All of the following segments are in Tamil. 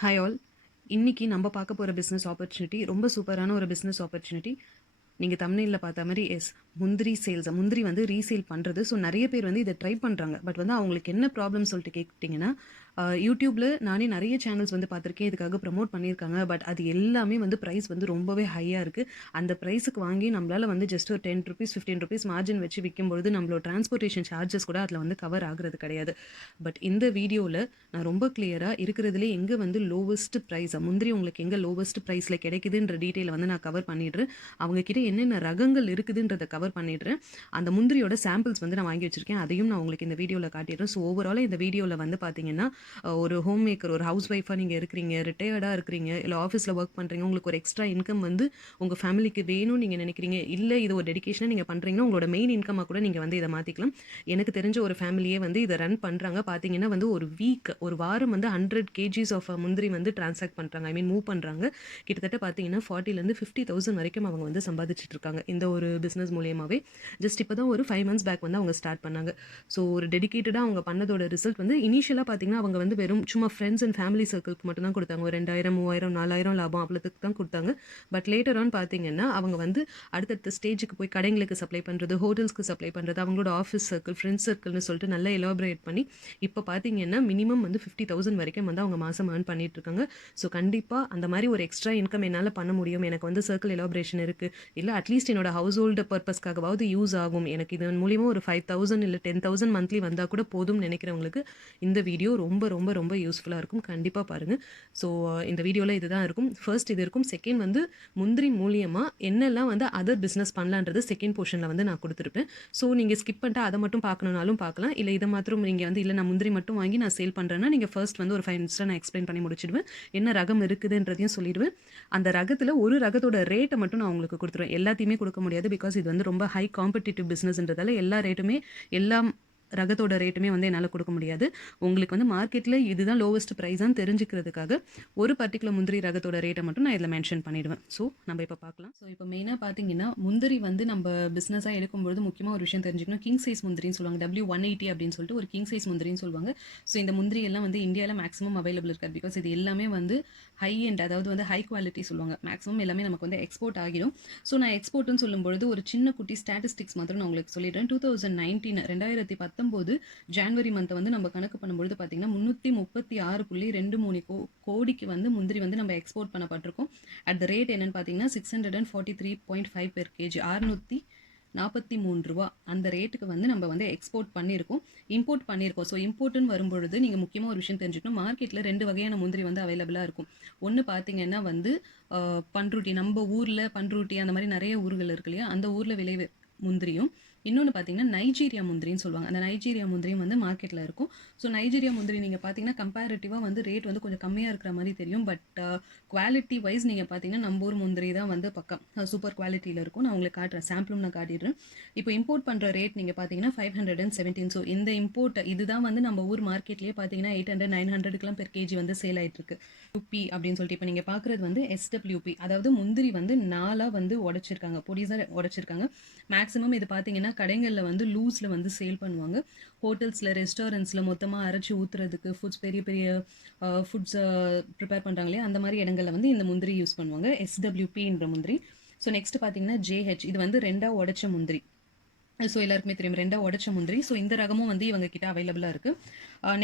Hi all. இன்னைக்கு நம்ம பார்க்க போகிற பிஸ்னஸ் ஆப்பர்ச்சுனிட்டி ரொம்ப சூப்பரான ஒரு பிஸ்னஸ் ஆப்பர்ச்சுனிட்டி. நீங்கள் தம்ப்நெயில்ல பார்த்த மாதிரி முந்திரி சேல்ஸ், முந்திரி வந்து ரீசேல் பண்ணுறது. ஸோ நிறைய பேர் வந்து இதை ட்ரை பண்ணுறாங்க. பட் வந்து அவங்களுக்கு என்ன ப்ராப்ளம் சொல்லிட்டு கேட்டிங்கன்னா, யூடியூப்பில் நானே நிறைய சேனல்ஸ் வந்து பார்த்துருக்கேன், இதுக்காக ப்ரமோட் பண்ணியிருக்காங்க. பட் அது எல்லாமே வந்து ப்ரைஸ் வந்து ரொம்பவே ஹையாக இருக்குது. அந்த ப்ரைஸுக்கு வாங்கி நம்மளால் வந்து ஜஸ்ட் ஒரு ₹10 ₹15 மார்ஜின் வச்சு விற்கும்பொழுது நம்மளோட டிரான்ஸ்போர்ட்டேஷன் சார்ஜஸ் கூட அதில் வந்து கவர் ஆகுறது கிடையாது. பட் இந்த வீடியோவில் நான் ரொம்ப கிளியராக இருக்கிறதுலே எங்கே வந்து லோவஸ்ட் ப்ரைஸ் முந்திரி உங்களுக்கு எங்கே லோவஸ்ட் ப்ரைஸில் கிடைக்குதுன்ற டீட்டெயிலை வந்து நான் கவர் பண்ணிடுறேன். அவங்கக்கிட்ட என்னென்ன ரகங்கள் இருக்குதுன்றதை கவர் பண்ணிடுறேன். அந்த முந்திரியோட சாம்பிள்ஸ் வந்து நான் வாங்கி வச்சிருக்கேன், அதையும் நான் உங்களுக்கு இந்த வீடியோவில் காட்டிடுறேன். ஸோ ஓவரால் இந்த வீடியோவில் வந்து பார்த்தீங்கன்னா, ஒரு ஹோம் மேக்கர், ஒரு ஹவுஸ் ஒய்ஃபாக நீங்கள் இருக்கிறீங்க, ரிட்டையர்டாக இருக்கிறீங்க, இல்லை ஆஃபீஸில் ஒர்க் பண்ணுறீங்க, உங்களுக்கு ஒரு எக்ஸ்ட்ரா இன்கம் வந்து உங்கள் ஃபேமிலிக்கு வேணும்னு நீங்கள் நினைக்கிறீங்க, இல்லை இது ஒரு டெடிகேஷனாக நீங்கள் பண்ணுறீங்கன்னா உங்களோட மெயின் இன்கமாக கூட நீங்கள் வந்து இதை மாற்றிக்கலாம். எனக்கு தெரிஞ்ச ஒரு ஃபேமிலியே வந்து இதை ரன் பண்ணுறாங்க. பார்த்தீங்கன்னா வந்து ஒரு வாரம் வந்து 100 kgs ஆஃப் முந்திரி வந்து டிரான்சாக்ட் பண்ணுறாங்க, ஐ மீன் மூவ் பண்ணுறாங்க. கிட்டத்தட்ட பார்த்தீங்கன்னா 40,000 50,000 வரைக்கும் அவங்க வந்து சம்பாதிச்சுட்டு இருக்காங்க இந்த ஒரு பிஸ்னஸ் மூலியமாகவே. ஜஸ்ட் இப்போ தான் ஒரு 5 months பேக் வந்து அவங்க ஸ்டார்ட் பண்ணாங்க. ஸோ ஒரு டெடிகேட்டடாக அவங்க பண்ணதோட ரிசல்ட் வந்து இனிஷியலாக பார்த்தீங்கன்னா அவங்க வந்து வெறும் சும்மா ஃப்ரெண்ட்ஸ் அண்ட் ஃபேமிலி சர்க்கிளுக்கு மட்டும் தான் கொடுத்தாங்க. ஒரு 2000 3000 4000 லாபம் அவ்வளோத்துக்கு தான் கொடுத்தாங்க. பட் லேட்டர் ஆன் பார்த்தீங்கன்னா அவங்க வந்து அடுத்தடுத்த ஸ்டேஜுக்கு போய் கடைங்களுக்கு சப்ளை பண்ணுறது, ஹோட்டல்ஸ்க்கு சப்ளை பண்ணுறது, அவங்களோட ஆஃபீஸ் சர்க்கிள், ஃப்ரெண்ட்ஸ் சர்க்கிள்னு சொல்லிட்டு நல்லா எலாபரேட் பண்ணி இப்போ பார்த்தீங்கன்னா மினிமம் வந்து 50,000 வரைக்கும் வந்து அவங்க மாதம் ஏர்ன் பண்ணிட்டு இருக்காங்க. ஸோ கண்டிப்பாக அந்த மாதிரி ஒரு எக்ஸ்ட்ரா இன்கம் என்னால் பண்ண முடியும், எனக்கு வந்து சர்க்கிள் எலாபரேஷன் இருக்குது, இல்லை அட்லீஸ்ட் என்னோட ஹவுஸ் ஹோல்டு பர்பஸ்க்காகவாவது யூஸ் ஆகும், எனக்கு இதன் மூலியமா ஒரு 5,000 இல்லை 10,000 மந்த்லி வந்தால் கூட போதும்னு நினைக்கிறவங்களுக்கு இந்த வீடியோ ரொம்ப ரொம்ப ரொம்ப யூஸ்ஃபுல்லாக இருக்கும். கண்டிப்பாக பாருங்கள். ஸோ இந்த வீடியோவில் இதுதான் இருக்கும். ஃபர்ஸ்ட் இது இருக்கும். செகண்ட் வந்து முந்திரி மூலியமாக என்னெல்லாம் வந்து அதர் பிஸ்னஸ் பண்ணலான்றது செகண்ட் போர்ஷனில் வந்து நான் கொடுத்துருப்பேன். ஸோ நீங்கள் ஸ்கிப் பண்ணிட்டு அதை மட்டும் பார்க்கணுனாலும் பார்க்கலாம், இல்லை இதை மாத்திரம் நீங்கள் வந்து இல்லை நான் முந்திரி மட்டும் வாங்கி நான் சேல் பண்ணுறேன்னா நீங்கள் ஃபர்ஸ்ட் வந்து ஒரு 5 minutes நான் எக்ஸ்பிளைன் பண்ணி முடிச்சிடுவேன், என்ன ரகம் இருக்குதுன்றதையும் சொல்லிடுவேன். அந்த ரகத்தில் ஒரு ரகத்தோட ரேட்டை மட்டும் நான் உங்களுக்கு கொடுத்துருவேன், எல்லாத்தையுமே கொடுக்க முடியாது. பிகாஸ் இது வந்து ரொம்ப ஹை காம்படிட்டிவ் பிஸ்னஸ்ன்றதால எல்லா ரேட்டுமே எல்லா ரகத்தோட ரேட்டுமே வந்து என்னால் கொடுக்க முடியாது. உங்களுக்கு வந்து மார்க்கெட்டில் இதுதான் லோவஸ்ட் ப்ரைஸான்னு தெரிஞ்சுக்கிறதுக்காக ஒரு பர்டிகுலர் முந்திரி ரகத்தோட ரேட்டை மட்டும் நான் இதில் மென்ஷன் பண்ணிவிடுவேன். ஸோ நம்ம இப்போ பார்க்கலாம். ஸோ இப்போ மெயினாக பார்த்தீங்கன்னா முந்திரி வந்து நம்ம பிஸ்னஸாக எடுக்கும்போது முக்கியமாக ஒரு விஷயம் தெரிஞ்சுக்கணும். கிங் சைஸ் முந்திரின்னு சொல்லுவாங்க, W180 அப்படின்னு சொல்லிட்டு ஒரு கிங் சைஸ் முந்திரின்னு சொல்லுவாங்க. ஸோ இந்த முந்திரி எல்லாம் வந்து இந்தியாவில் மேக்ஸிமம் அவைலபிள் இருக்காது. பிகாஸ் இது எல்லாமே வந்து ஹை அண்ட், அதாவது வந்து ஹை குவாலிட்டி சொல்லுவாங்க. மேக்ஸிமம் எல்லாமே நமக்கு வந்து எக்ஸ்போர்ட் ஆகிடும். ஸோ நான் எக்ஸ்போர்ட்னு சொல்லும்பொழுது ஒரு சின்ன குட்டி ஸ்டாட்டிஸ்டிக்ஸ் மாத்திரம் நான் உங்களுக்கு சொல்லிடுறேன். 2019 ஜான்வரி மந்த்தை வந்து நம்ம கணக்கு பண்ணும்பொழுது பார்த்தீங்கன்னா 336.23 கோடிக்கு வந்து முந்திரி வந்து நம்ம எக்ஸ்போர்ட் பண்ணப்பட்டிருக்கோம். அட் த ரேட் என்னன்னு பார்த்தீங்கன்னா 643.5 per kg, 643 ரூபா அந்த ரேட்டுக்கு வந்து நம்ம வந்து எக்ஸ்போர்ட் பண்ணியிருக்கோம், இம்போர்ட் பண்ணியிருக்கோம். ஸோ இம்போர்ட்னு வரும்பொழுது நீங்கள் முக்கியமாக ஒரு விஷயம் தெரிஞ்சுக்கணும். மார்க்கெட்டில் 2 வகையான முந்திரி வந்து அவைலபிளாக இருக்கும். ஒன்று பார்த்தீங்கன்னா வந்து பண்ருட்டி, நம்ம ஊரில் பண்ருட்டி அந்த மாதிரி நிறைய ஊர்கள் இருக்கு இல்லையா, அந்த ஊரில் விளை முந்திரியும், இன்னொன்று பார்த்தீங்கன்னா நைஜீரியா முந்திரின்னு சொல்லுவாங்க. அந்த நைஜீரியா முந்திரியும் வந்து மார்க்கெட்டில் இருக்கும். ஸோ நைஜீரியா முந்திரி நீங்கள் பார்த்தீங்கன்னா கம்பேரிட்டிவாக வந்து ரேட் வந்து கொஞ்சம் கம்மியாக இருக்கிற மாதிரி தெரியும். பட் குவாலிட்டி வைஸ் நீங்கள் பார்த்தீங்கன்னா நம்ம ஊர் முந்திரி தான் வந்து பக்கம் சூப்பர் குவாலிட்டியில் இருக்கும். நான் உங்களுக்கு காட்டுறேன், சாம்பிளும் நான் காட்டிடுறேன். இப்போ இம்போர்ட் பண்ணுற ரேட் நீங்கள் பார்த்தீங்கன்னா 517. ஸோ இந்த இம்போர்ட் இதுதான் வந்து நம்ம ஊர் மார்க்கெட்லேயே பார்த்தீங்கன்னா 800 900 per kg வந்து சேல் ஆகிட்டு இருக்கு. யூபி அப்படின்னு சொல்லிட்டு இப்போ நீங்கள் பார்க்குறது வந்து SWP, அதாவது முந்திரி வந்து 4 வந்து உடைச்சிருக்காங்க, பொடிசாக உடைச்சிருக்காங்க. மேக்ஸிமம் இது பார்த்தீங்கன்னா கடைகளில் வந்து லூஸில் வந்து சேல் பண்ணுவாங்க. ஹோட்டல்ஸில், ரெஸ்டாரண்ட்ஸில் மொத்தமாக அரைச்சி ஊற்றுறதுக்கு, ஃபுட்ஸ் பெரிய பெரிய ஃபுட்ஸை ப்ரிப்பேர் பண்ணுறாங்களே அந்த மாதிரி இடங்களில் வந்து இந்த முந்திரி யூஸ் பண்ணுவாங்க, SWPன்ற முந்திரி. ஸோ நெக்ஸ்ட் பார்த்தீங்கன்னா JH, இது வந்து 2 உடைச்ச முந்திரி. ஸோ எல்லாருக்குமே தெரியும் 2 உடைச்ச முந்திரி. ஸோ இந்த ரகமும் வந்து இவங்க கிட்ட அவைலபிளாக இருக்குது.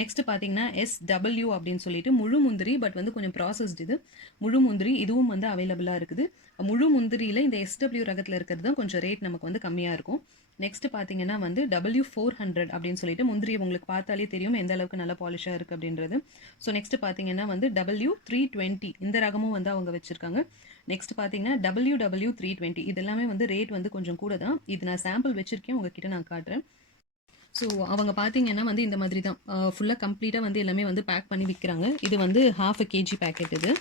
நெக்ஸ்ட் பார்த்தீங்கன்னா SW அப்படின்னு சொல்லிட்டு முழு முந்திரி, பட் வந்து கொஞ்சம் ப்ராசஸ்ட் இது முழு முந்திரி, இதுவும் வந்து அவைலபிளாக இருக்குது. முழு முந்திரியில் இந்த SW ரகத்தில் இருக்கிறது தான் கொஞ்சம் ரேட் நமக்கு வந்து கம்மியாக இருக்கும். நெக்ஸ்ட் பார்த்தீங்கன்னா வந்து W400 அப்படின்னு சொல்லிட்டு முந்திரி உங்களுக்கு பார்த்தாலே தெரியும் எந்த அளவுக்கு நல்ல பாலிஷாக இருக்குது அப்படின்றது. ஸோ நெக்ஸ்ட் பார்த்தீங்கன்னா வந்து W320, இந்த ரகமும் வந்து அவங்க வச்சுருக்காங்க. நெக்ஸ்ட் பார்த்தீங்கன்னா WW320, இது எல்லாமே வந்து ரேட் வந்து கொஞ்சம் கூட தான். இது நான் சாம்பிள் வச்சுருக்கேன், உங்ககிட்ட நான் காட்டுறேன். ஸோ அவங்க பார்த்தீங்கன்னா வந்து இந்த மாதிரி தான் ஃபுல்லாக கம்ப்ளீட்டாக வந்து எல்லாமே வந்து பேக் பண்ணி விற்கிறாங்க. இது வந்து 1/2 kg பேக்கெட் இது.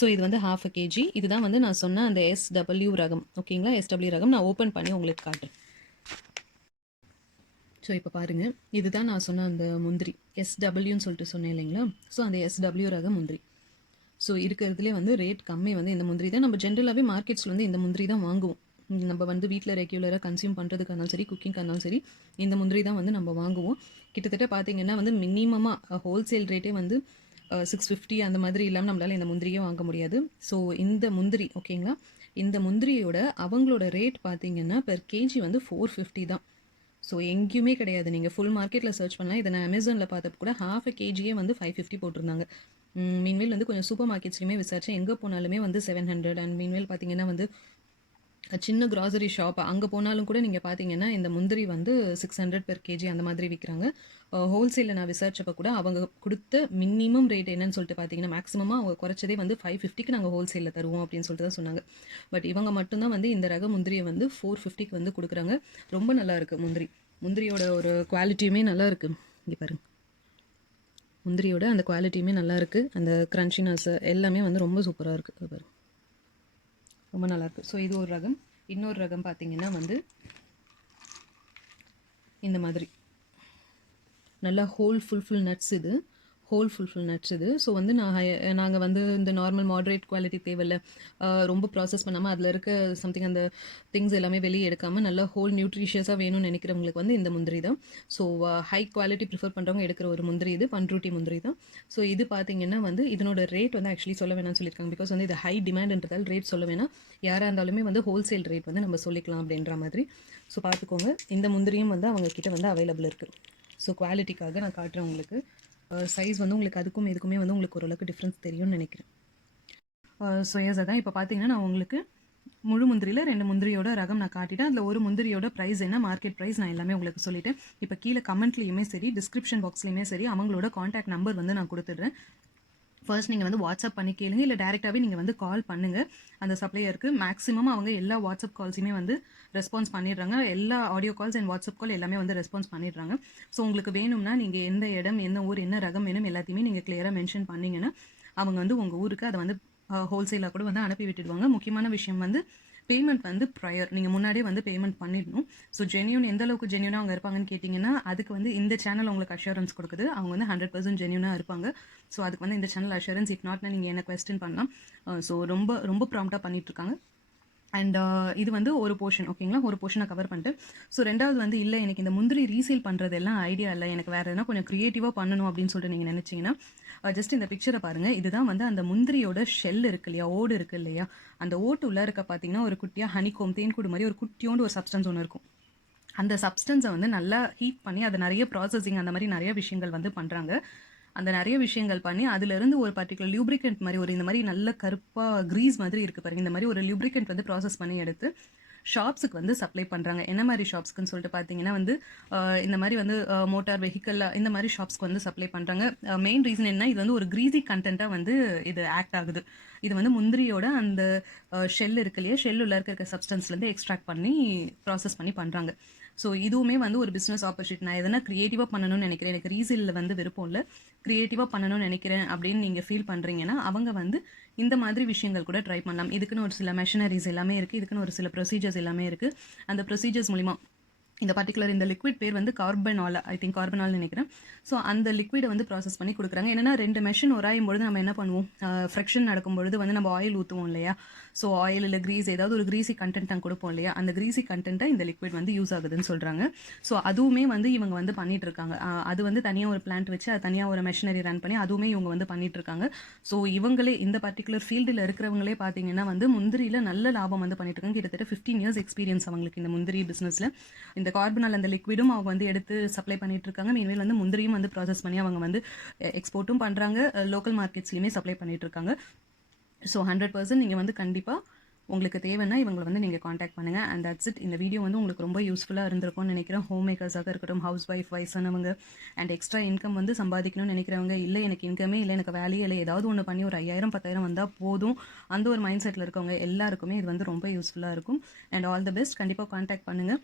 ஸோ இது வந்து 1/2 kg. இதுதான் வந்து நான் சொன்ன அந்த SW ரகம். ஓகேங்களா, SW ரகம் நான் ஓப்பன் பண்ணி உங்களுக்கு காட்டுறேன். ஸோ இப்போ பாருங்கள், இதுதான் நான் சொன்ன அந்த முந்திரி, SWன்னு சொல்லிட்டு சொன்னேன் இல்லைங்களா. ஸோ அந்த SW ரகம் முந்திரி. ஸோ இருக்கிறதுலே வந்து ரேட் கம்மி வந்து இந்த முந்திரி தான். நம்ம ஜென்ரலாகவே மார்க்கெட்ஸில் வந்து இந்த முந்திரி தான் வாங்குவோம். நம்ம வந்து வீட்டில் ரெகுலராக கன்சியூம் பண்ணுறதுக்கு இருந்தாலும் சரி, குக்கிங்காக இருந்தாலும் சரி, இந்த முந்திரி தான் வந்து நம்ம வாங்குவோம். கிட்டத்தட்ட பார்த்தீங்கன்னா வந்து மினிமமாக ஹோல்சேல் ரேட்டே வந்து 650 அந்த மாதிரி இல்லாமல் நம்மளால் இந்த முந்திரியே வாங்க முடியாது. ஸோ இந்த முந்திரி ஓகேங்களா, இந்த முந்திரியோட அவங்களோட ரேட் பார்த்தீங்கன்னா பெர் கேஜி வந்து 450 தான். ஸோ எங்கேயுமே கிடையாது. நீங்கள் ஃபுல் மார்க்கெட்டில் சர்ச் பண்ணலாம். இதை நான் அமேசானில் பார்த்தப்ப கூட ஹாஃப் அ கேஜியே வந்து 550 போட்டிருந்தாங்க. மீன்வேல் வந்து கொஞ்சம் சூப்பர் மார்க்கெட்ஸ்லையுமே விசாரிச்சேன். எங்கே போனாலுமே வந்து 700 அண்ட் மீன்வேல் பார்த்தீங்கன்னா வந்து சின்ன கிராசரி ஷாப் அங்கே போனாலும் கூட நீங்கள் பார்த்தீங்கன்னா இந்த முந்திரி வந்து 600 பெர் கேஜி அந்த மாதிரி விற்கிறாங்க. ஹோல்சேலில் நான் விசாரிச்சப்போ கூட அவங்க கொடுத்த மினிமம் ரேட் என்னன்னு சொல்லிட்டு பார்த்தீங்கன்னா மேக்ஸிமமாக அவங்க குறைச்சதே வந்து 550க்கு நாங்கள் ஹோல்சேலில் தருவோம் அப்படின்னு சொல்லிட்டு தான் சொன்னாங்க. பட் இவங்க மட்டும்தான் வந்து இந்த ரக முந்திரியை வந்து 450க்கு வந்து கொடுக்குறாங்க. ரொம்ப நல்லா இருக்குது முந்திரி. முந்திரியோட ஒரு குவாலிட்டியுமே நல்லா இருக்குது. இங்கே பாருங்க, முந்திரியோட அந்த குவாலிட்டியுமே நல்லா இருக்குது. அந்த க்ரன்ச்சினஸ் எல்லாமே வந்து ரொம்ப சூப்பராக இருக்குது. பாருங்க, ரொம்ப நல்லாயிருக்கு. ஸோ இது ஒரு ரகம். இன்னொரு ரகம் பார்த்தீங்கன்னா வந்து இந்த மாதிரி நல்லா ஃபுல் நட்ஸ் இது. ஃபுல் நட்ஸ் இது. ஸோ வந்து நாங்கள் வந்து இந்த நார்மல் மாடரேட் குவாலிட்டி தேவையில்ல, ரொம்ப ப்ராசஸ் பண்ணாமல் அதில் இருக்க சம்திங் அந்த திங்ஸ் எல்லாமே வெளியே எடுக்காமல் நல்லா ஹோல் நியூட்ரிஷியஸாக வேணும்னு நினைக்கிறவங்களுக்கு வந்து இந்த முந்திரி தான். ஸோ ஹை குவாலிட்டி ப்ரிஃபர் பண்ணுறவங்க எடுக்கிற ஒரு முந்திரி இது, பண்ருட்டி முந்திரி தான். ஸோ இது பார்த்தீங்கன்னா வந்து இதனோட ரேட் வந்து ஆக்சுவலி சொல்ல வேணாம்னு சொல்லியிருக்காங்க. பிகாஸ் வந்து இது ஹை டிமாண்ட்ன்றதால் ரேட் சொல்ல வேணாம். யாராக இருந்தாலுமே வந்து ஹோல்சேல் ரேட் வந்து நம்ம சொல்லிக்கலாம் அப்படின்ற மாதிரி. ஸோ பார்த்துக்கோங்க, இந்த முந்திரியும் வந்து அவங்க கிட்ட வந்து அவைலபிள் இருக்குது. ஸோ குவாலிட்டிக்காக நான் காட்டுறேன் உங்களுக்கு. சைஸ் வந்து உங்களுக்கு அதுக்கும் இதுக்குமே வந்து உங்களுக்கு ஓரளவுக்கு டிஃப்ரென்ஸ் தெரியும்னு நினைக்கிறேன். ஸோ எஸ், அதான் இப்போ பார்த்தீங்கன்னா நான் உங்களுக்கு முழு முந்திரியில் 2 முந்திரியோட ரகம் நான் காட்டிட்டேன். அதில் ஒரு முந்திரியோட ப்ரைஸ் என்ன, மார்க்கெட் ப்ரைஸ் நான் எல்லாமே உங்களுக்கு சொல்லிட்டேன். இப்போ கீழே கமெண்ட்லேயுமே சரி, டிஸ்கிரிப்ஷன் பாக்ஸ்லையுமே சரி, அவங்களோட காண்டாக்ட் நம்பர் வந்து நான் கொடுத்துட்றேன். ஃபர்ஸ்ட் நீங்கள் வந்து வாட்ஸ்அப் பண்ணி கேளுங்க, இல்லை டேரெக்டாகவே நீங்கள் வந்து கால் பண்ணுங்கள் அந்த சப்ளையருக்கு. மேக்ஸிமம் அவங்க எல்லா வாட்ஸ்அப் கால்ஸுமே வந்து ரெஸ்பான்ஸ் பண்ணிடுறாங்க. எல்லா audio calls and WhatsApp call எல்லாமே வந்து ரெஸ்பான்ஸ் பண்ணிடுறாங்க. ஸோ உங்களுக்கு வேணும்னா நீங்கள் எந்த இடம், என்ன ஊர், என்ன ரகம் வேணும் எல்லாத்தையுமே நீங்கள் கிளியராக மென்ஷன் பண்ணிங்கன்னா அவங்க வந்து உங்கள் ஊருக்கு அதை வந்து ஹோல்சேலாக கூட வந்து அனுப்பி விட்டுடுவாங்க. முக்கியமான விஷயம் வந்து பேமெண்ட் வந்து ப்ரையர், நீங்கள் முன்னாடியே வந்து பேமெண்ட் பண்ணிடணும். ஸோ ஜென்யூன் எந்த அளவுக்கு ஜென்யூனாக அவங்க இருப்பாங்கன்னு கேட்டிங்கன்னா அதுக்கு வந்து இந்த சேனல் உங்களுக்கு அஷூரன்ஸ் கொடுக்குது. அவங்க வந்து 100% ஜென்யூனாக இருப்பாங்க. ஸோ அதுக்கு வந்து இந்த சேனல் அஷூரன்ஸ். இஃப் நாட்னா நீங்கள் என்ன கொஸ்டின் பண்ணலாம். ஸோ ரொம்ப ரொம்ப ப்ராம்ப்டாக பண்ணிகிட்ருக்காங்க. அண்ட் இது வந்து ஒரு போர்ஷன் ஓகேங்களா, ஒரு போர்ஷனை கவர் பண்ணிட்டு. ஸோ ரெண்டாவது வந்து இல்லை எனக்கு இந்த முந்திரி ரீசேல் பண்ணுறதெல்லாம் ஐடியா இல்லை, எனக்கு வேறு எதனா கொஞ்சம் க்ரியேட்டிவாக பண்ணணும் அப்படின்னு சொல்லிட்டு நீங்கள் நினச்சிங்கன்னா ஜஸ்ட் இந்த பிக்சரை பாருங்கள். இதுதான் வந்து அந்த முந்திரியோட ஷெல் இருக்கு இல்லையா, ஓடு இருக்குது இல்லையா, அந்த ஓட்டு உள்ளே இருக்க பார்த்தீங்கன்னா ஒரு குட்டியாக ஹனிகோம் தேன்கூடு மாதிரி ஒரு குட்டியோண்டு ஒரு சப்ஸ்டன்ஸ் ஒன்று இருக்கும். அந்த சப்ஸ்டன்ஸை வந்து நல்லா ஹீட் பண்ணி அதை நிறைய ப்ராசஸிங் அந்த மாதிரி நிறைய விஷயங்கள் வந்து பண்ணுறாங்க. அந்த நிறைய விஷயங்கள் பண்ணி அதிலிருந்து ஒரு பர்டிகுலர் லியூப்ரிகன்ட் மாதிரி ஒரு இந்த மாதிரி நல்ல கருப்பாக க்ரீஸ் மாதிரி இருக்குது பாருங்க, இந்த மாதிரி ஒரு லியூப்ரிகன்ட் வந்து ப்ராசஸ் பண்ணி எடுத்து ஷாப்ஸுக்கு வந்து சப்ளை பண்ணுறாங்க. என்ன மாதிரி ஷாப்ஸ்க்குன்னு சொல்லிட்டு பார்த்தீங்கன்னா வந்து இந்த மாதிரி வந்து மோட்டார் வெஹிக்கல் இந்த மாதிரி ஷாப்ஸ்க்கு வந்து சப்ளை பண்ணுறாங்க. மெயின் ரீசன் என்ன, இது வந்து ஒரு க்ரீஸி கண்டென்ட்டாக வந்து இது ஆக்ட் ஆகுது. இது வந்து முந்திரியோட அந்த ஷெல் இருக்கு இல்லையா, ஷெல் உள்ள இருக்க சப்ஸ்டன்ஸ்லேருந்து எக்ஸ்ட்ராக்ட் பண்ணி ப்ராசஸ் பண்ணி பண்ணுறாங்க. ஸோ இதுவுமே வந்து ஒரு பிஸ்னஸ் ஆப்பர்ச்சுனிட்டி. நான் எதனா க்ரியேட்டிவாக பண்ணணும்னு நினைக்கிறேன், எனக்கு ரீசேலில் வந்து விருப்பம் இல்லை, க்ரியேட்டிவாக பண்ணணும்னு நினைக்கிறேன் அப்படின்னு நீங்கள் ஃபீல் பண்ணுறீங்கன்னா அவங்க வந்து இந்த மாதிரி விஷயங்கள் கூட ட்ரை பண்ணலாம். இதுக்குன்னு ஒரு சில மெஷினரிஸ் எல்லாமே இருக்குது, இதுக்குன்னு ஒரு சில ப்ரொசீஜர்ஸ் எல்லாமே இருக்குது. அந்த ப்ரொசீஜர்ஸ் மூலிமா இந்த பர்டிகுலர் இந்த லிக்விட் பேர் வந்து கார்பனால், ஐ திங்க் கார்பனால் நினைக்கிறேன். ஸோ அந்த லிக்விடை வந்து ப்ராசஸ் பண்ணி கொடுக்குறாங்க. என்னென்னா 2 மெஷின் உராயும் பொழுது நம்ம என்ன பண்ணுவோம், ஃப்ரிக்ஷன் நடக்கும்பொழுது வந்து நம்ம ஆயில் ஊற்றுவோம் இல்லையா. ஸோ ஆயில் இல்லை க்ரீஸ் ஏதாவது ஒரு க்ரீஸி கண்டென்ட் நாங்கள் கொடுப்போம் இல்லையா, அந்த க்ரீஸி கண்டென்ட்டை இந்த லிக்விட் வந்து யூஸ் ஆகுதுன்னு சொல்கிறாங்க. ஸோ அதுவுமே வந்து இவங்க வந்து பண்ணிட்டு இருக்காங்க. அது வந்து தனியாக ஒரு பிளான்ட் வச்சு அது தனியாக ஒரு மெஷினரி ரன் பண்ணி அதுவுமே இவங்க வந்து பண்ணிட்டு இருக்காங்க. ஸோ இவங்களே இந்த பர்டிகுலர் ஃபீல்டில் இருக்கிறவங்களே பார்த்தீங்கன்னா வந்து முந்திரியில் நல்ல லாபம் வந்து பண்ணிட்டு இருக்காங்க. கிட்டத்தட்ட 15 இயர்ஸ் எக்ஸ்பீரியன்ஸ் அவங்களுக்கு இந்த முந்திரி பிஸ்னஸில். இந்த கார்பனால் அந்த லிக்விடும் அவங்க வந்து எடுத்து சப்ளை பண்ணிட்டு இருக்காங்க. மீன்வேல் வந்து முந்திரியும் வந்து ப்ராசஸ் பண்ணி அவங்க வந்து எக்ஸ்போர்ட்டும் பண்ணுறாங்க, லோக்கல் மார்க்கெட்ஸ்லையுமே சப்ளை பண்ணிட்டு இருக்காங்க. ஸோ 100% நீங்கள் வந்து கண்டிப்பாக உங்களுக்கு தேவைன்னா இவங்களை வந்து நீங்கள் காண்டாக்ட் பண்ணுங்கள். And that's it. இந்த வீடியோ வந்து உங்களுக்கு ரொம்ப யூஸ்ஃபுல்லாக இருந்திருக்கும்னு நினைக்கிறேன். ஹோம் மேக்கர்ஸாக இருக்கட்டும், ஹவுஸ் ஒய்ஃப், வயசானவங்க அண்ட் எக்ஸ்ட்ரா இன்கம் வந்து சம்பாதிக்கணும்னு நினைக்கிறவங்க, இல்லை எனக்கு இன்கமே இல்லை, எனக்கு வேலையே இல்லை, ஏதாவது ஒன்று பண்ணி ஒரு 5000 10,000 வந்தால் போதும் அந்த ஒரு மைண்ட் செட்டில் இருக்கவங்க எல்லாருக்குமே இது வந்து ரொம்ப யூஸ்ஃபுல்லாக இருக்கும். And all the best. கண்டிப்பாக காண்டாக்ட் பண்ணுங்கள்.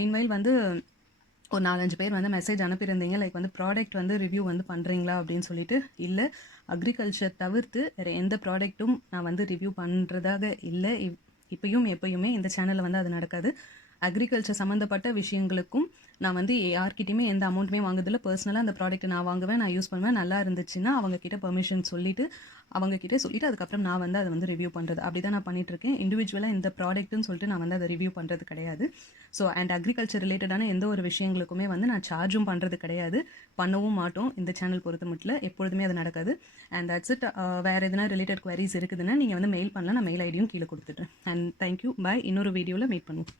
மீன்வைல் வந்து ஒரு 4-5 பேர் வந்து மெசேஜ் அனுப்பியிருந்தீங்க, லைக் வந்து ப்ராடக்ட் வந்து ரிவ்யூ வந்து பண்ணுறீங்களா அப்படின்னு சொல்லிட்டு. இல்லை, அக்ரிகல்ச்சர் தவிர்த்து வேறு எந்த ப்ராடக்ட்டும் நான் வந்து ரிவ்யூ பண்ணுறதாக இல்லை. இப்பயும் எப்பயுமே இந்த சேனலில் வந்து அது நடக்காது. அக்ரிகல்ச்சர் சம்மந்தப்பட்ட விஷயங்களுக்கும் நான் வந்து யார்கிட்டயுமே எந்த அமௌண்ட்டுமே வாங்குறதில்ல. பர்சனலாக அந்த ப்ராடக்ட் நான் வாங்குவேன், நான் யூஸ் பண்ணுவேன். நல்லா இருந்துச்சுன்னா அவங்க கிட்ட பெர்மிஷன் சொல்லிட்டு அதுக்கப்புறம் நான் வந்து அதை வந்து ரிவ்யூ பண்ணுறது அப்படி தான் நான் பண்ணிட்டு இருக்கேன். இண்டிவிஜுவலாக இந்த ப்ராடக்ட்னு சொல்லிட்டு நான் வந்து அதை ரிவ்யூ பண்ணுறது கிடையாது. ஸோ அண்ட் அக்ரிகல்ச்சர் ரிலேட்டடான எந்த ஒரு விஷயங்களுக்குமே வந்து நான் சார்ஜும் பண்ணுறது கிடையாது, பண்ணவும் மாட்டோம். இந்த சேனல் பொறுத்த மட்டும் எப்பொழுதுமே அது நடக்காது. And that's it. வேறு எதனா ரிலேட்டட் குவரிஸ் இருக்குதுன்னா நீங்கள் வந்து மெயில் பண்ணலாம். நான் மெயில் ஐடியும் கீழே கொடுத்துட்றேன். அண்ட் தேங்க்யூ, பாய். இன்னொரு வீடியோவில் மீட் பண்ணுவோம்.